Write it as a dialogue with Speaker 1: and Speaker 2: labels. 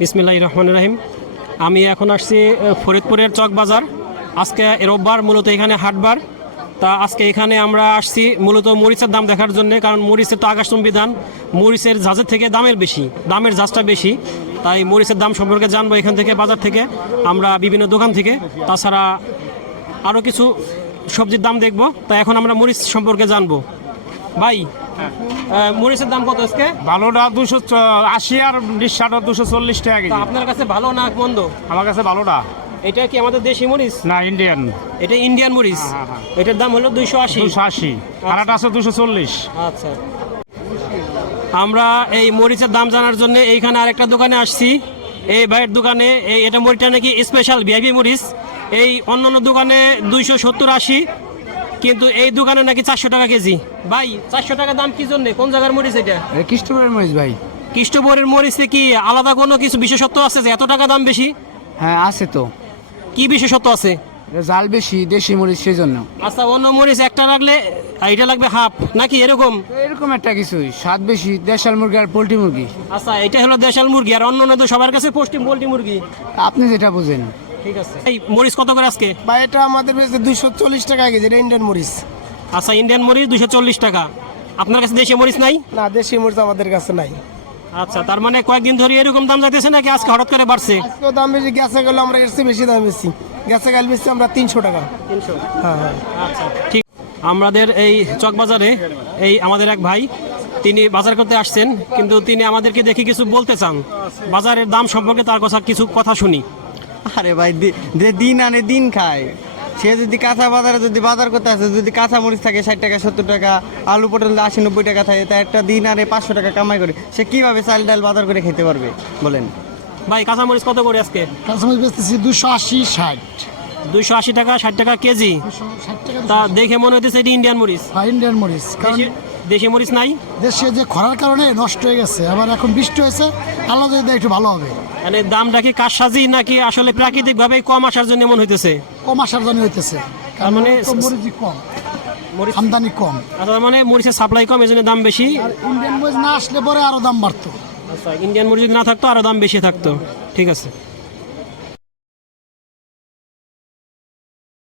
Speaker 1: বিসমিল্লাহ রহমান রাহিম। আমি এখন আসছি ফরিদপুরের চক বাজার। আজকে রোববার, মূলত এখানে হাটবার। তা আজকে এখানে আমরা আসছি মূলত মরিচের দাম দেখার জন্য, কারণ মরিচের তো আকাশচুম্বী দাম মরিচের ঝাঁজের থেকে দামের বেশি, দামের ঝাঁজটা বেশি। তাই মরিচের দাম সম্পর্কে জানব এখান থেকে, বাজার থেকে, আমরা বিভিন্ন দোকান থেকে। তাছাড়া আরও কিছু সবজির দাম দেখব। তা এখন আমরা মরিচ সম্পর্কে জানব। ভাই মরিচের দাম কত আজকে?
Speaker 2: ভালোটা দুশো আশি আর নিঃস্বাটা দুশো চল্লিশ টাকা কেজি।
Speaker 1: আপনার কাছে ভালো না মন্দ?
Speaker 2: আমার কাছে ভালোটা
Speaker 1: এটা কি আমাদের দেশি মরিচ?
Speaker 2: না ইন্ডিয়ান
Speaker 1: এটা ইন্ডিয়ান মরিচ।
Speaker 2: হ্যাঁ, হ্যাঁ।
Speaker 1: এটার দাম হলো দুইশো আশি।
Speaker 2: দুশো আশি। আর একটা আছে দুশো চল্লিশ।
Speaker 1: আচ্ছা। আমরা এই মরিচের দাম জানার জন্য এইখানে আরেকটা দোকানে আসছি। এই ভাইয়ের দোকানে এই এটা মরিচটা নাকি স্পেশাল ভিআইপি মরিচ। এই অন্যান্য দোকানে দুইশো সত্তর আশি। কিন্তু এই দোকানে নাকি চারশো টাকা কেজি। ভাই চারশো টাকা দাম কি জন্য? কোন জায়গার মরিচ এটা?
Speaker 3: খ্রিস্টপুরের মরিচ ভাই।
Speaker 1: খ্রিস্টপুরের মরিচে কি আলাদা কোনো কিছু বিশেষত্ব আছে যে এত টাকা দাম বেশি?
Speaker 3: হ্যাঁ আছে তো।
Speaker 1: কি বিশেষত্ব আছে?
Speaker 3: জাল বেশি দেশি মরিচ সেই জন্য
Speaker 1: আচ্ছা অন্য মরিচ একটা লাগলে আর এটা লাগবে হাফ নাকি এরকম?
Speaker 3: এরকম একটা কিছুই স্বাদ বেশি দেশাল মুরগি আর পোলট্রি মুরগি।
Speaker 1: আচ্ছা এটা হলো দেশাল মুরগি আর অন্য তো সবার কাছে পশ্চিম পোল্ট্রি মুরগি।
Speaker 3: আপনি যেটা বুঝেন।
Speaker 1: ঠিক আছে। এই মরিচ কত করে আজকে?
Speaker 4: বা এটা আমাদের বেশি দুইশো চল্লিশ টাকা কেজি এটা ইন্ডিয়ান মরিচ।
Speaker 1: আচ্ছা ইন্ডিয়ান মরিচ দুশো চল্লিশ টাকা। আপনার কাছে দেশি মরিচ নাই?
Speaker 4: না দেশি মরিচ আমাদের কাছে নাই।
Speaker 1: আচ্ছা তার মানে কয়েকদিন ধরে এরকম দাম যাইতেছে নাকি আজকে হঠাৎ করে বাড়ছে?
Speaker 4: আজকেও দাম বেশি গ্যাসে গেলে আমরা এর চেয়ে বেশি দাম বেশি। গ্যাসে গেলে বেশি আমরা তিনশো টাকা।
Speaker 1: তিনশো?
Speaker 4: হ্যাঁ হ্যাঁ।
Speaker 1: আচ্ছা ঠিক। আমাদের এই চক বাজারে এই আমাদের এক ভাই তিনি বাজার করতে আসছেন কিন্তু তিনি আমাদেরকে দেখে কিছু বলতে চান। বাজারের দাম সম্পর্কে তার কথা কিছু কথা শুনি।
Speaker 5: আরে ভাই দি- যে দিন আনে দিন খায়। সে যদি কাঁচা বাজারে যদি বাজার করতে আসে যদি কাঁচা মরিচ থাকে ষাট টাকা সত্তর টাকা আলু পটল আশি নব্বই টাকা থাকে তা একটা দিন আনে পাঁচশো টাকা কামাই করে সে কীভাবে চাল ডাল বাজার করে খেতে পারবে? বলেন।
Speaker 1: ভাই কাঁচামরিচ কত করে আজকে?
Speaker 6: কাঁচামরিচ বেচতেছি দুশো আশি ষাট।
Speaker 1: দুইশো আশি টাকা ষাট টাকা কেজি। তা দেখে মনে হচ্ছে এটি ইন্ডিয়ান মরিচ।
Speaker 6: ইন্ডিয়ান মরিচ কারণ
Speaker 1: দেশি- দেশি মরিচ নাই?
Speaker 6: দেশে যে খরার কারণে নষ্ট হয়ে গেছে আবার এখন বৃষ্টি হয়েছে আল্লাহ যদি একটু ভালো হবে।
Speaker 1: মানে দামটা কি কাজ সাজি নাকি আসলে প্রাকৃতিক ভাবে কম আসার জন্য এমন হইতেছে?
Speaker 6: কম আসার জন্য হইতেছে
Speaker 1: তার মানে
Speaker 6: কম
Speaker 1: মরিচ
Speaker 6: আমদানি কম।
Speaker 1: আচ্ছা মানে মরিচের সাপ্লাই কম এই জন্য দাম বেশি?
Speaker 6: আর ইন্ডিয়ান মরিচ না আসলে পরে আরও দাম বাড়তো।
Speaker 1: আচ্ছা ইন্ডিয়ান মরিচ যদি না থাকতো আরও দাম বেশি থাকতো। ঠিক আছে।